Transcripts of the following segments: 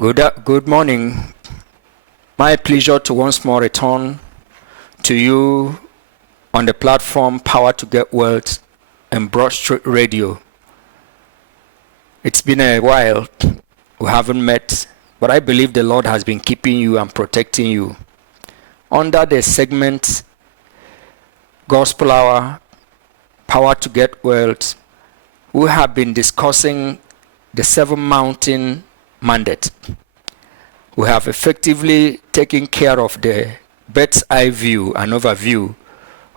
Good morning. My pleasure to once more return to you on the platform Power to Get Wealth and Broad Street Radio. It's been a while. We haven't met, but I believe the Lord has been keeping you and protecting you. Under the segment Gospel Hour, Power to Get Wealth, we have been discussing the 7 mountain mandate. We have effectively taken care of the bird's eye view and overview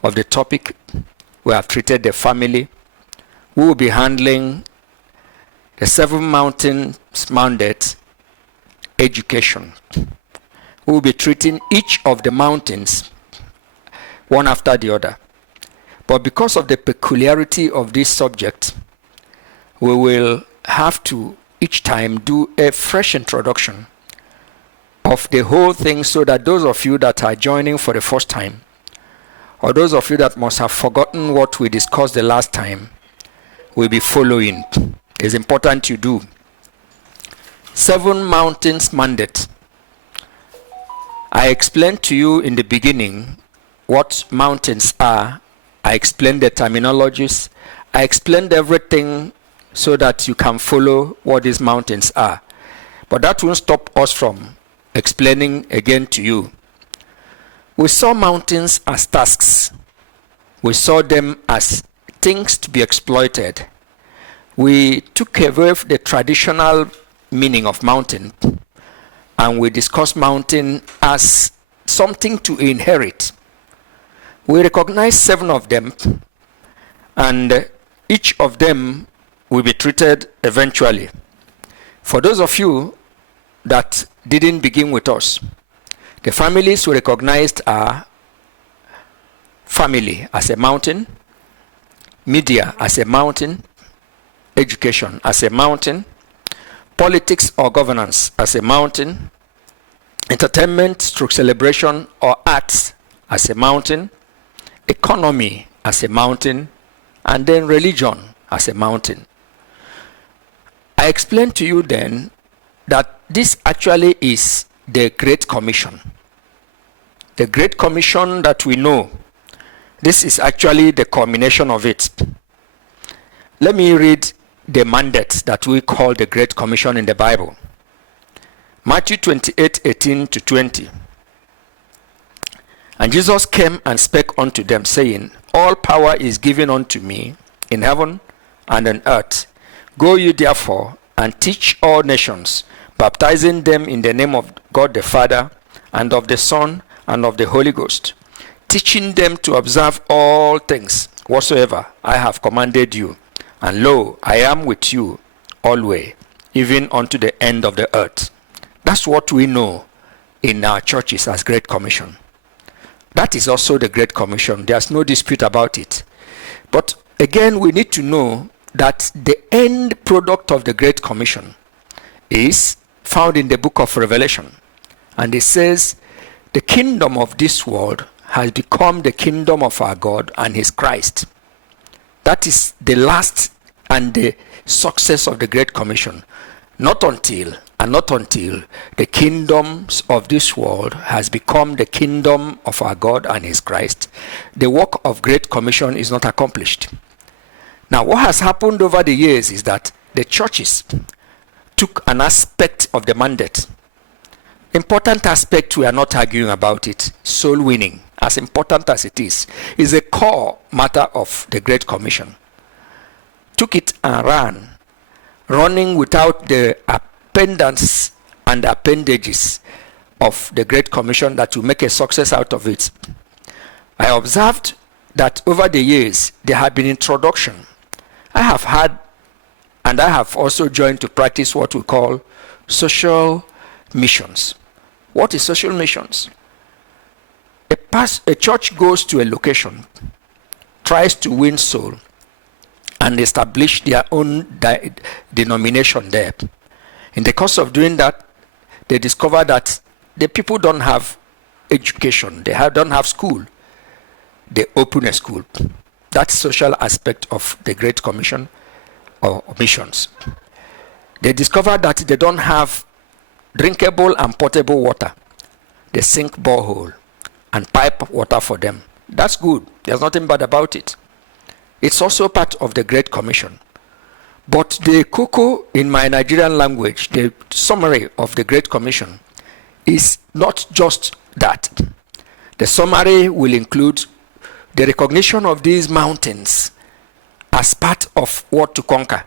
of the topic. We have treated the family. We will be handling the 7 mountains mandate, education. We will be treating each of the mountains one after the other. But because of the peculiarity of this subject, we will have to each time do a fresh introduction of the whole thing, so that those of you that are joining for the first time, or those of you that must have forgotten what we discussed the last time, will be following. It's important you do. 7 mountains mandate. I explained to you in the beginning what mountains are. I explained the terminologies. I explained everything so that you can follow what these mountains are. But that won't stop us from explaining again to you. We saw mountains as tasks. We saw them as things to be exploited. We took away the traditional meaning of mountain, and we discussed mountain as something to inherit. We recognized 7 of them, and each of them will be treated eventually. For those of you that didn't begin with us, the families we recognized are family as a mountain, media as a mountain, education as a mountain, politics or governance as a mountain, entertainment stroke celebration or arts as a mountain, economy as a mountain, and then religion as a mountain. I explained to you then that this actually is the Great Commission. The Great Commission that we know, this is actually the culmination of it. Let me read the mandate that we call the Great Commission in the Bible. Matthew 28:18-20. And Jesus came and spake unto them, saying, All power is given unto me in heaven and on earth. Go ye therefore and teach all nations, baptizing them in the name of God the Father, and of the Son, and of the Holy Ghost, teaching them to observe all things whatsoever I have commanded you. And lo, I am with you always, even unto the end of the earth. That's what we know in our churches as Great Commission. That is also the Great Commission. There's no dispute about it. But again, we need to know that the end product of the Great Commission is found in the book of Revelation. And it says, the kingdom of this world has become the kingdom of our God and his Christ. That is the last and the success of the Great Commission. Not until the kingdoms of this world has become the kingdom of our God and his Christ, the work of Great Commission is not accomplished. Now, what has happened over the years is that the churches took an aspect of the mandate. Important aspect, we are not arguing about it. Soul winning, as important as it is a core matter of the Great Commission. Took it and ran, running without the appendants and appendages of the Great Commission that will make a success out of it. I observed that over the years there have been introduction. I have had, and I have also joined to practice what we call social missions. What is social missions? A church goes to a location, tries to win soul, and establish their own denomination there. In the course of doing that, they discover that the people don't have education, don't have school. They open a school. That's social aspect of the Great Commission or missions. They discover that they don't have drinkable and potable water. They sink borehole and pipe water for them. That's good. There's nothing bad about it. It's also part of the Great Commission. But the koko in my Nigerian language, the summary of the Great Commission, is not just that. The summary will include the recognition of these mountains as part of what to conquer.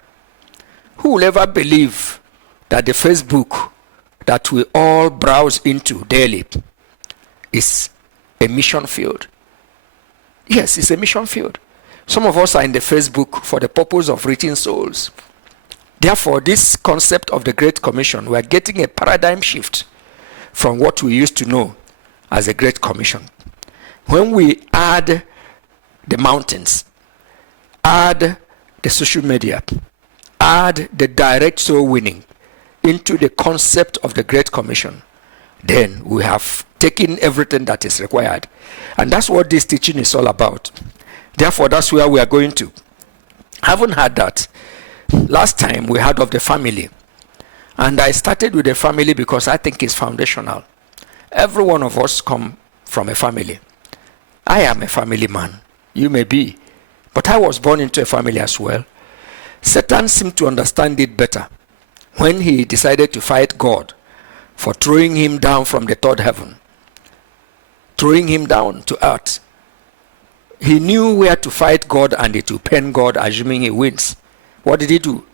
Who will ever believe that the Facebook that we all browse into daily is a mission field? Yes, it's a mission field. Some of us are in the Facebook for the purpose of reaching souls. Therefore, this concept of the Great Commission, we are getting a paradigm shift from what we used to know as a Great Commission. When we add the mountains, add the social media, add the direct soul winning into the concept of the Great Commission, then we have taken everything that is required. And that's what this teaching is all about. Therefore, that's where we are going to. I haven't had that. Last time we heard of the family. And I started with the family because I think it's foundational. Every one of us come from a family. I am a family man. You may be. But I was born into a family as well. Satan seemed to understand it better when he decided to fight God for throwing him down from the third heaven, throwing him down to earth. He knew where to fight God and it will pain God, assuming he wins. What did he do?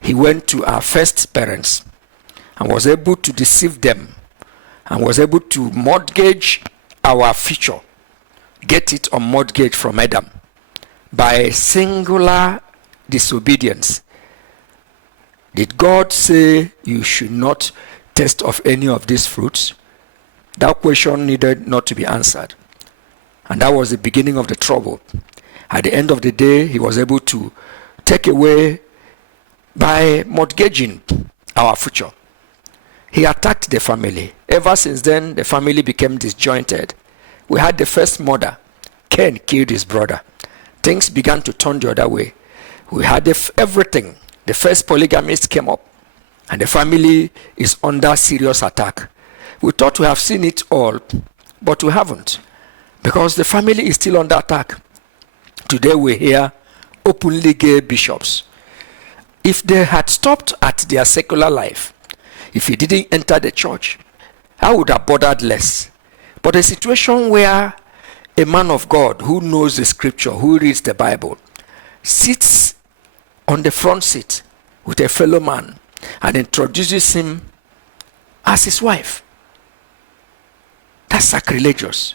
He went to our first parents and was able to deceive them and was able to mortgage our future, get it on mortgage from Adam by singular disobedience. Did God say you should not taste of any of these fruits? That question needed not to be answered. And that was the beginning of the trouble. At the end of the day, he was able to take away by mortgaging our future. He attacked the family. Ever since then, the family became disjointed. We had the first murder. Cain killed his brother. Things began to turn the other way. We had everything. The first polygamist came up, and the family is under serious attack. We thought we have seen it all, but we haven't, because the family is still under attack. Today we hear openly gay bishops. If they had stopped at their secular life, if he didn't enter the church, I would have bothered less. But a situation where a man of God who knows the scripture, who reads the Bible, sits on the front seat with a fellow man and introduces him as his wife, that's sacrilegious.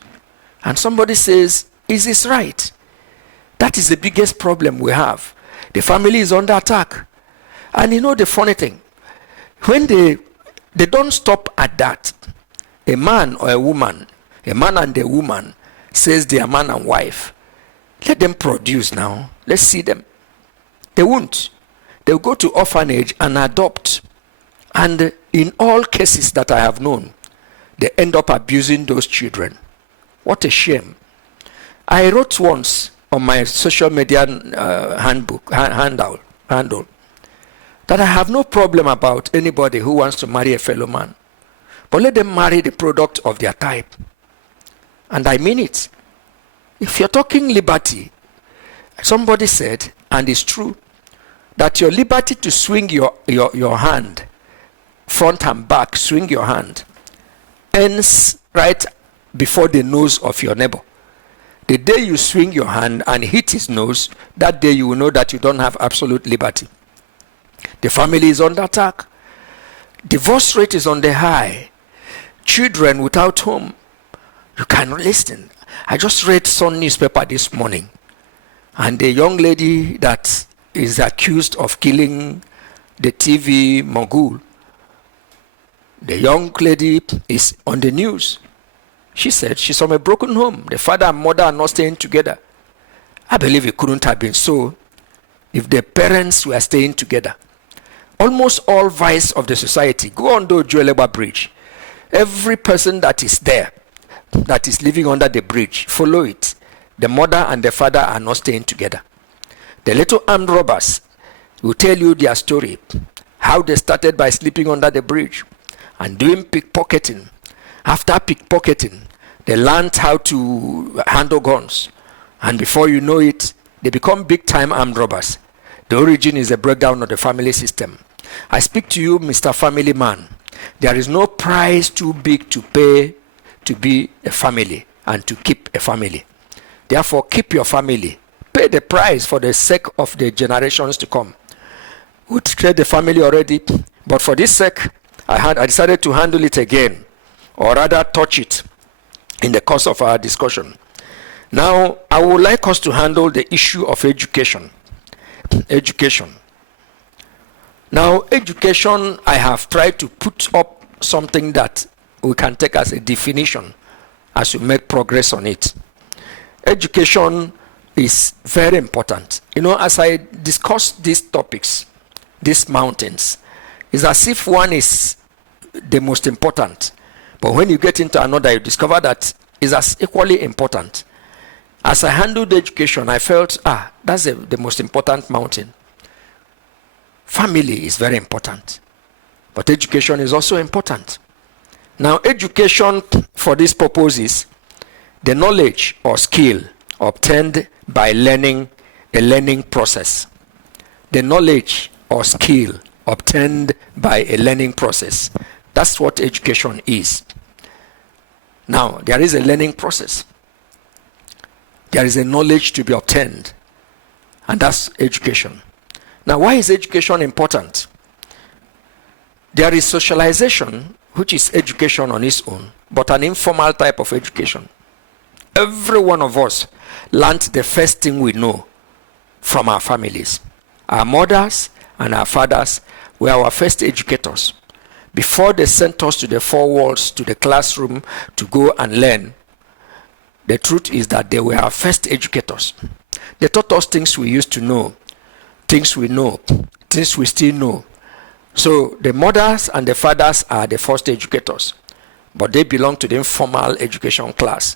And somebody says, is this right? That is the biggest problem we have. The family is under attack. And you know the funny thing, when they don't stop at that, a man or a woman, a man and a woman says they are man and wife, let them produce now. Let's see them. They won't. They'll go to orphanage and adopt. And in all cases that I have known, they end up abusing those children. What a shame. I wrote once on my social media handle that I have no problem about anybody who wants to marry a fellow man, but let them marry the product of their type. And I mean it. If you're talking liberty, somebody said, and it's true, that your liberty to swing your hand, front and back, swing your hand, ends right before the nose of your neighbor. The day you swing your hand and hit his nose, that day you will know that you don't have absolute liberty. The family is under attack. Divorce rate is on the high. Children without home. You can listen. I just read Sun newspaper this morning, and the young lady that is accused of killing the TV mogul, the young lady is on the news. She said she's from a broken home. The father and mother are not staying together. I believe it couldn't have been so if the parents were staying together. Almost all vice of the society, go on the Joeleba Bridge. Every person that is there, that is living under the bridge, follow it. The mother and the father are not staying together. The little armed robbers will tell you their story, how they started by sleeping under the bridge, and doing pickpocketing. After pickpocketing, they learned how to handle guns, and before you know it, they become big-time armed robbers. The origin is a breakdown of the family system. I speak to you, Mr. Family Man. There is no price too big to pay to be a family and to keep a family. Therefore, keep your family. Pay the price for the sake of the generations to come. We trade the family already, but for this sake, I decided to handle it again, or rather touch it in the course of our discussion. Now, I would like us to handle the issue of education. Education. Now, education, I have tried to put up something that we can take as a definition as we make progress on it. Education is very important. As I discuss these topics, these mountains, it's as if one is the most important. But when you get into another, you discover that it's as equally important. As I handled education, I felt, that's the most important mountain. Family is very important, but education is also important. Now, education for these purposes, the knowledge or skill obtained by learning, a learning process. The knowledge or skill obtained by a learning process. That's what education is. Now, there is a learning process. There is a knowledge to be obtained, and that's education. Now, why is education important? There is socialization, which is education on its own, but an informal type of education. Every one of us learned the first thing we know from our families. Our mothers and our fathers were our first educators. Before they sent us to the four walls, to the classroom to go and learn, the truth is that they were our first educators. They taught us things we used to know, things we know, things we still know. So the mothers and the fathers are the first educators, but they belong to the informal education class.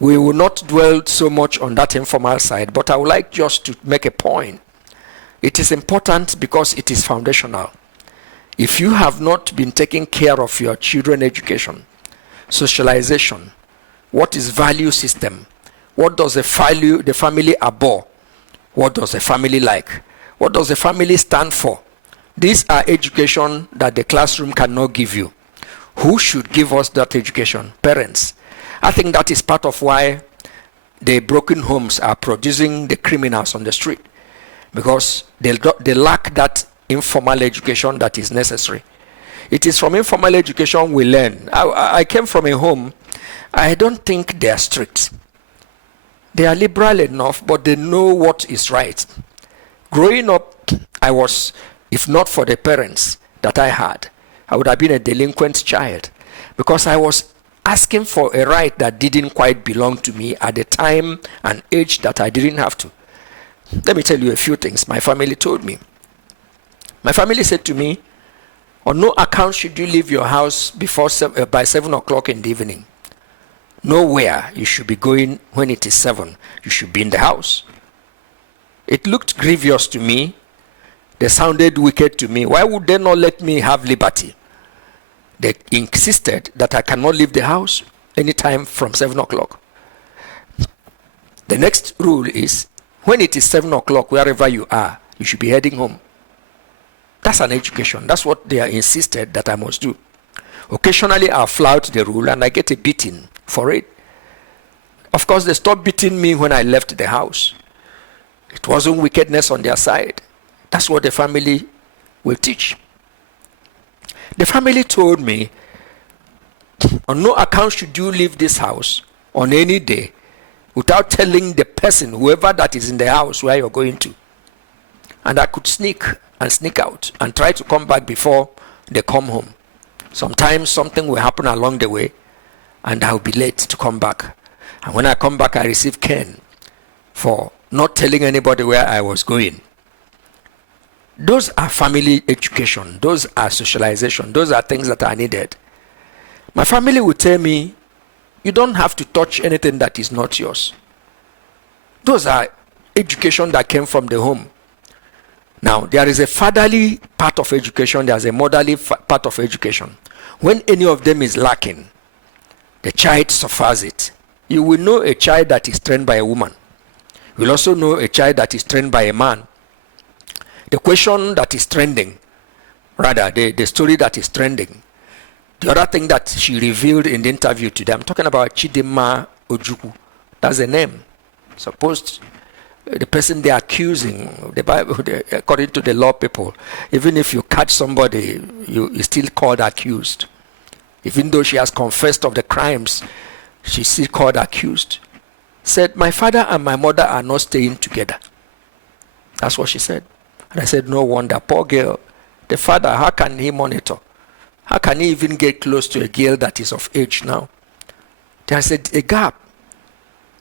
We will not dwell so much on that informal side, but I would like just to make a point. It is important because it is foundational. If you have not been taking care of your children's education, socialization, what is value system? What does the family abhor? What does the family like? What does the family stand for? These are education that the classroom cannot give you. Who should give us that education? Parents. I think that is part of why the broken homes are producing the criminals on the street, because they lack that informal education that is necessary. It is from informal education we learn. I came from a home, I don't think they are strict. They are liberal enough, but they know what is right. Growing up, I was, if not for the parents that I had, I would have been a delinquent child, because I was asking for a right that didn't quite belong to me at the time and age that I didn't have to. Let me tell you a few things my family told me. My family said to me, on no account should you leave your house by 7 o'clock in the evening. Nowhere you should be going when it is 7. You should be in the house. It looked grievous to me. They sounded wicked to me. Why would they not let me have liberty? They insisted that I cannot leave the house anytime from 7 o'clock. The next rule is, when it is 7 o'clock, wherever you are, you should be heading home. That's an education. That's what they are insisted that I must do. Occasionally, I flout the rule and I get a beating for it. Of course, they stopped beating me when I left the house. It wasn't wickedness on their side. That's what the family will teach. The family told me, on no account should you leave this house on any day without telling the person, whoever that is in the house, where you're going to. And I could sneak out and try to come back before they come home. Sometimes something will happen along the way and I'll be late to come back. And when I come back, I receive cane for not telling anybody where I was going. Those are family education. Those are socialization. Those are things that are needed. My family would tell me, you don't have to touch anything that is not yours. Those are education that came from the home. Now, there is a fatherly part of education. There's a motherly part of education. When any of them is lacking, the child suffers it. You will know a child that is trained by a woman. You will also know a child that is trained by a man. The question that is trending, rather the story that is trending, the other thing that she revealed in the interview today, I'm talking about Chidima Ujjuku. That's the name. Supposed the person they're accusing, the Bible, according to the law people, even if you catch somebody, you still called accused. Even though she has confessed of the crimes, she's still called accused. Said, my father and my mother are not staying together. That's what she said. And I said, no wonder, poor girl. The father, how can he monitor? How can he even get close to a girl that is of age now? There's a gap.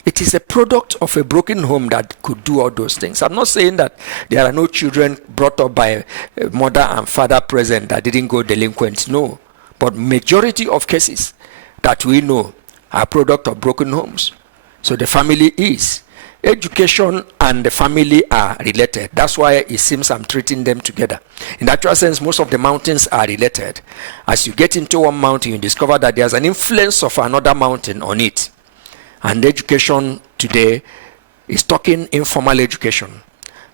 It is a product of a broken home that could do all those things. I'm not saying that there are no children brought up by a mother and father present that didn't go delinquent. No. But majority of cases that we know are product of broken homes. So the family is. Education and the family are related. That's why it seems I'm treating them together. In the actual sense, most of the mountains are related. As you get into one mountain, you discover that there's an influence of another mountain on it. And education today is talking informal education,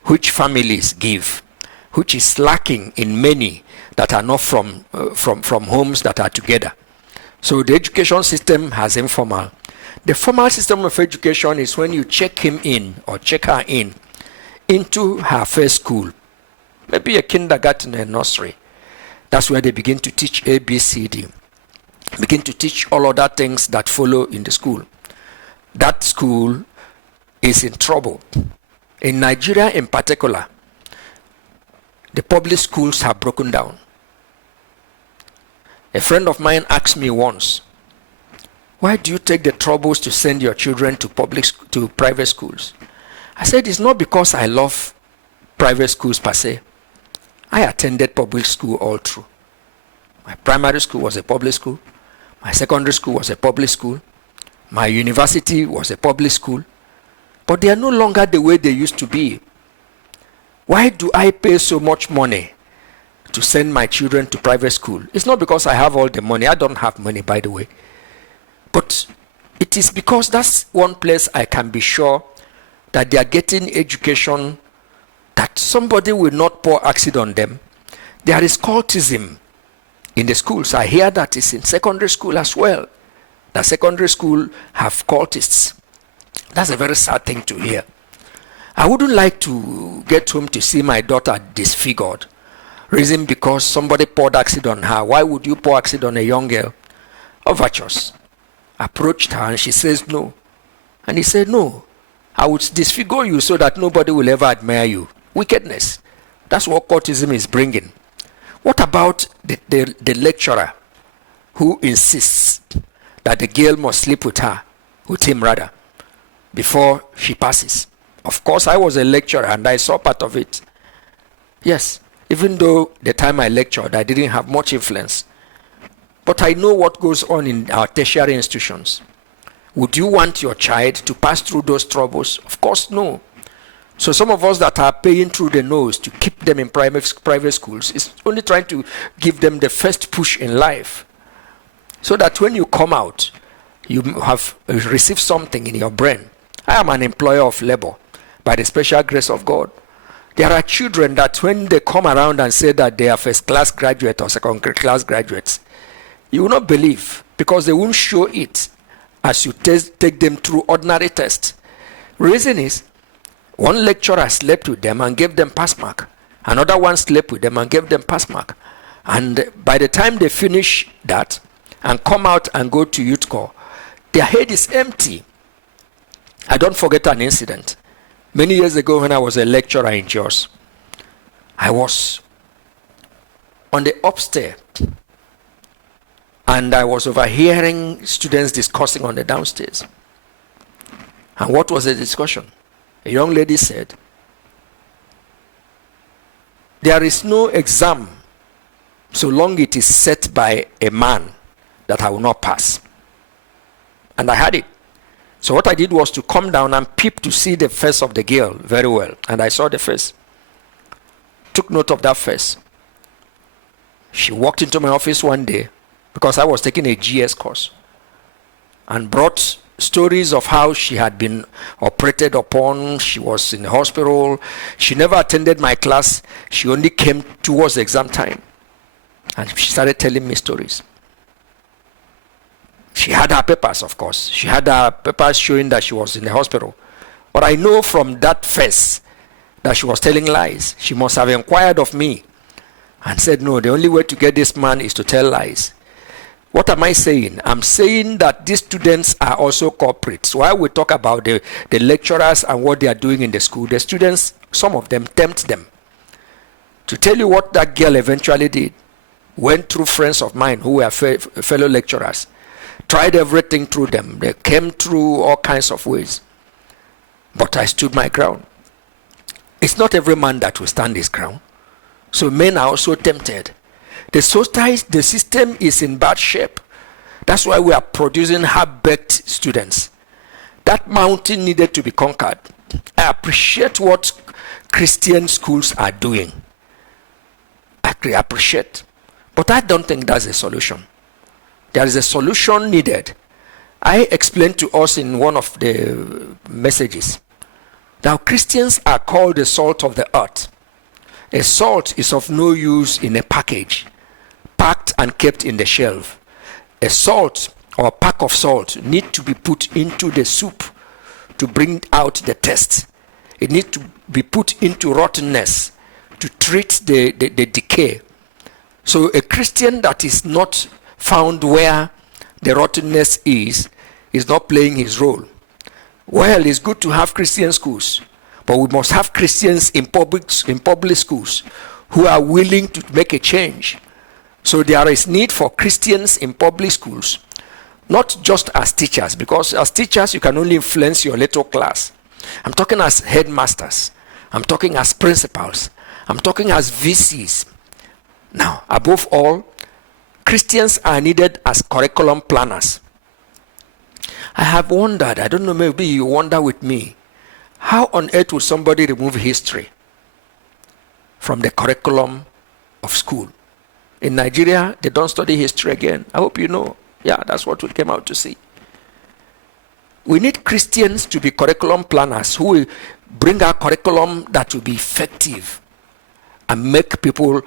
which families give, which is lacking in many that are not from homes that are together. So the education system has informal. The formal system of education is when you check him in or check her in into her first school, maybe a kindergarten and nursery. That's where they begin to teach A, B, C, D. Begin to teach all other things that follow in the school. That school is in trouble. In Nigeria in particular, the public schools have broken down. A friend of mine asked me once, why do you take the troubles to send your children to private schools? I said, it's not because I love private schools per se. I attended public school all through. My primary school was a public school. My secondary school was a public school. My university was a public school. But they are no longer the way they used to be. Why do I pay so much money to send my children to private school? It's not because I have all the money. I don't have money, by the way. But it is because that's one place I can be sure that they are getting education, that somebody will not pour acid on them. There is cultism in the schools. I hear that it's in secondary school as well. The secondary school have cultists. That's a very sad thing to hear. I wouldn't like to get home to see my daughter disfigured. Reason because somebody poured acid on her. Why would you pour acid on a young girl? Or virtuous. Approached her and she says no. And he said, no, I would disfigure you so that nobody will ever admire you. Wickedness. That's what cultism is bringing. What about the lecturer who insists that the girl must sleep with him rather, before she passes? Of course, I was a lecturer and I saw part of it. Yes, even though the time I lectured, I didn't have much influence. But I know what goes on in our tertiary institutions. Would you want your child to pass through those troubles? Of course, no. So some of us that are paying through the nose to keep them in private schools is only trying to give them the first push in life. So that when you come out, you have received something in your brain. I am an employer of labor by the special grace of God. There are children that when they come around and say that they are first class graduates or second class graduates, you will not believe, because they won't show it as you take them through ordinary tests. Reason is, one lecturer slept with them and gave them pass mark. Another one slept with them and gave them pass mark. And by the time they finish that and come out and go to youth corps, their head is empty. I don't forget an incident. Many years ago when I was a lecturer in Jos, I was on the upstairs and I was overhearing students discussing on the downstairs. And what was the discussion? A young lady said, there is no exam so long it is set by a man that I will not pass. And I had it. So what I did was to come down and peep to see the face of the girl very well. And I saw the face. Took note of that face. She walked into my office one day because I was taking a GS course, and brought stories of how she had been operated upon. She was in the hospital. She never attended my class. She only came towards the exam time, and she started telling me stories. She had her papers, of course. She had her papers showing that she was in the hospital. But I know from that face that she was telling lies. She must have inquired of me and said, no, the only way to get this man is to tell lies. What am I saying? I'm saying that these students are also culprits. While we talk about the lecturers and what they are doing in the school, the students, some of them tempt them. To tell you what that girl eventually did, went through friends of mine who were fellow lecturers, tried everything through them. They came through all kinds of ways. But I stood my ground. It's not every man that will stand his ground. So men are also tempted. The system is in bad shape. That's why we are producing half-baked students. That mountain needed to be conquered. I appreciate what Christian schools are doing. I appreciate. But I don't think that's a solution. There is a solution needed. I explained to us in one of the messages that Christians are called the salt of the earth. A salt is of no use in a package, packed and kept in the shelf. A salt or a pack of salt need to be put into the soup to bring out the taste. It needs to be put into rottenness to treat the decay. So a Christian that is not found where the rottenness is not playing his role. Well, it's good to have Christian schools, but we must have Christians in public schools who are willing to make a change. So there is need for Christians in public schools, not just as teachers, because as teachers you can only influence your little class. I'm talking as headmasters. I'm talking as principals. I'm talking as VCs. Now, above all, Christians are needed as curriculum planners. I have wondered, I don't know, maybe you wonder with me, how on earth would somebody remove history from the curriculum of school? In Nigeria, they don't study history again. I hope you know. Yeah, that's what we came out to see. We need Christians to be curriculum planners who will bring our curriculum that will be effective and make people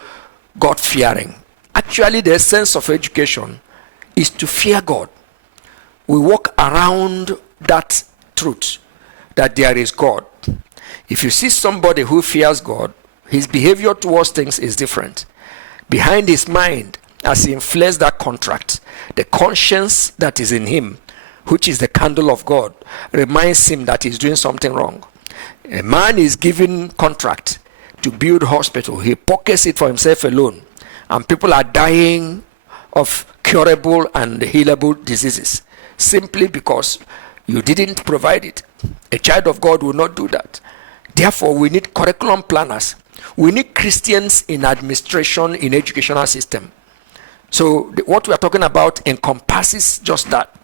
God-fearing. Actually, the essence of education is to fear God. We walk around that truth that there is God. If you see somebody who fears God, his behavior towards things is different. Behind his mind, as he inflates that contract, the conscience that is in him, which is the candle of God, reminds him that he's doing something wrong. A man is given contract to build hospital. He pockets it for himself alone. And people are dying of curable and healable diseases simply because you didn't provide it. A child of God will not do that. Therefore, we need curriculum planners. We need Christians in administration, in educational system. So what we are talking about encompasses just that.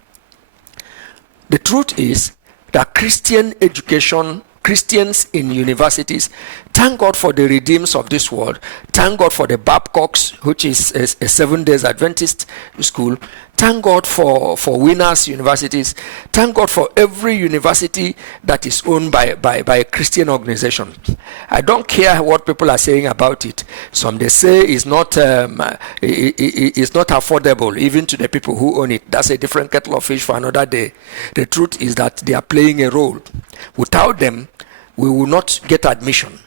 The truth is that Christian education, Christians in universities, thank God for the redeems of this world. Thank God for the Babcocks, which is a 7 days Adventist school. Thank God for winners universities. Thank God for every university that is owned by a Christian organization. I don't care what people are saying about it. Some they say it's not affordable even to the people who own it. That's a different kettle of fish for another day. The truth is that they are playing a role. Without them, we will not get admission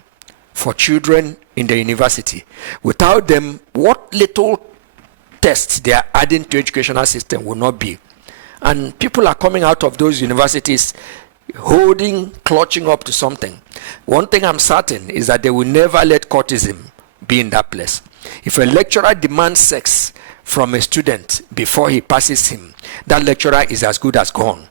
for children in the university. Without them, what little tests they are adding to educational system will not be. And people are coming out of those universities clutching up to something. One thing I'm certain is that they will never let courtesan be in that place. If a lecturer demands sex from a student before he passes him, that lecturer is as good as gone.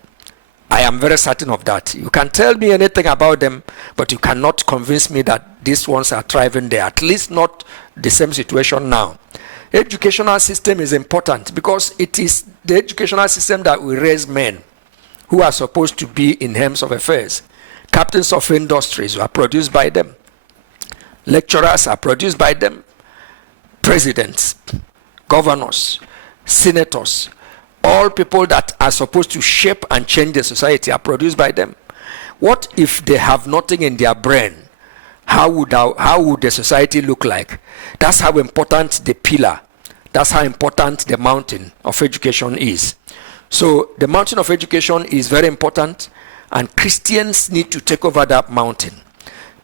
I am very certain of that. You can tell me anything about them, but you cannot convince me that these ones are thriving there. At least not the same situation now. Educational system is important because it is the educational system that will raise men who are supposed to be in helms of affairs. Captains of industries are produced by them. Lecturers are produced by them. Presidents, governors, senators, all people that are supposed to shape and change the society are produced by them. What if they have nothing in their brain? How would the society look like? That's how important the pillar, that's how important the mountain of education is. So the mountain of education is very important, and Christians need to take over that mountain.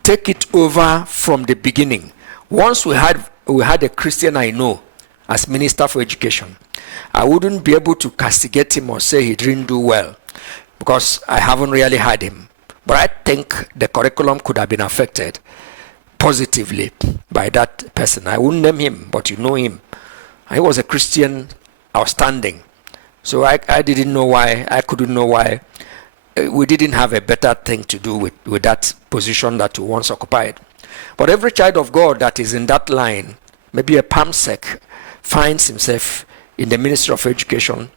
Take it over from the beginning. Once we had a Christian I know as Minister for Education, I wouldn't be able to castigate him or say he didn't do well, because I haven't really had him. But I think the curriculum could have been affected positively by that person. I wouldn't name him, but you know him. He was a Christian, outstanding. So I didn't know why, I couldn't know why we didn't have a better thing to do with that position that we once occupied. But every child of God that is in that line, maybe a PAMSEC, finds himself in the Ministry of Education,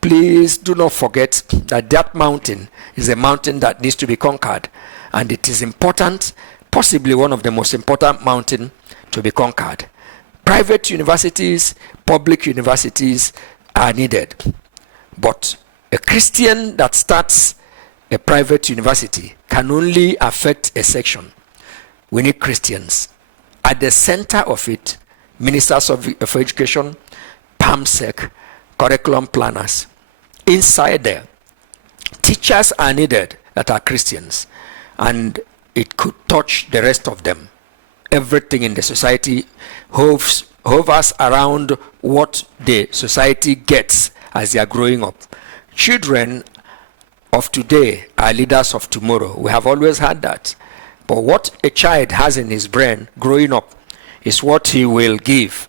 please do not forget that that mountain is a mountain that needs to be conquered. And it is important, possibly one of the most important mountains to be conquered. Private universities, public universities are needed. But a Christian that starts a private university can only affect a section. We need Christians. At the center of it, ministers of education, PAMSEC, curriculum planners. Inside there, teachers are needed that are Christians, and it could touch the rest of them. Everything in the society hovers around what the society gets as they are growing up. Children of today are leaders of tomorrow. We have always had that. But what a child has in his brain growing up is what he will give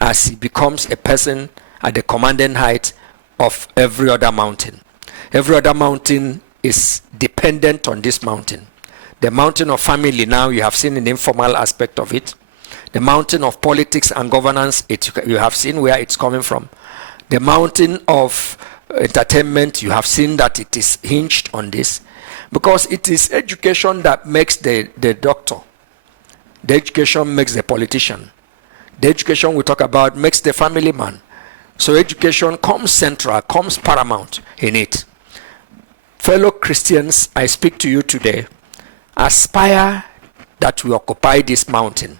as he becomes a person at the commanding height of every other mountain. Every other mountain is dependent on this mountain. The mountain of family, now you have seen an informal aspect of it. The mountain of politics and governance, you have seen where it's coming from. The mountain of entertainment, you have seen that it is hinged on this, because it is education that makes the doctor. The education makes the politician. The education we talk about makes the family man. So education comes central, comes paramount in it. Fellow Christians, I speak to you today. Aspire that we occupy this mountain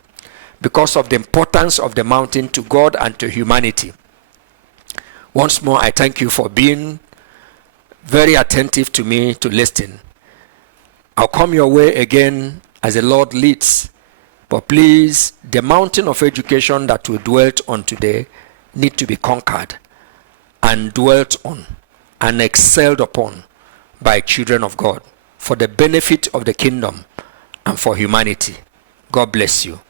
because of the importance of the mountain to God and to humanity. Once more, I thank you for being very attentive to me, to listen. I'll come your way again as the Lord leads. But please, the mountain of education that we dwelt on today need to be conquered and dwelt on and excelled upon by children of God for the benefit of the kingdom and for humanity. God bless you.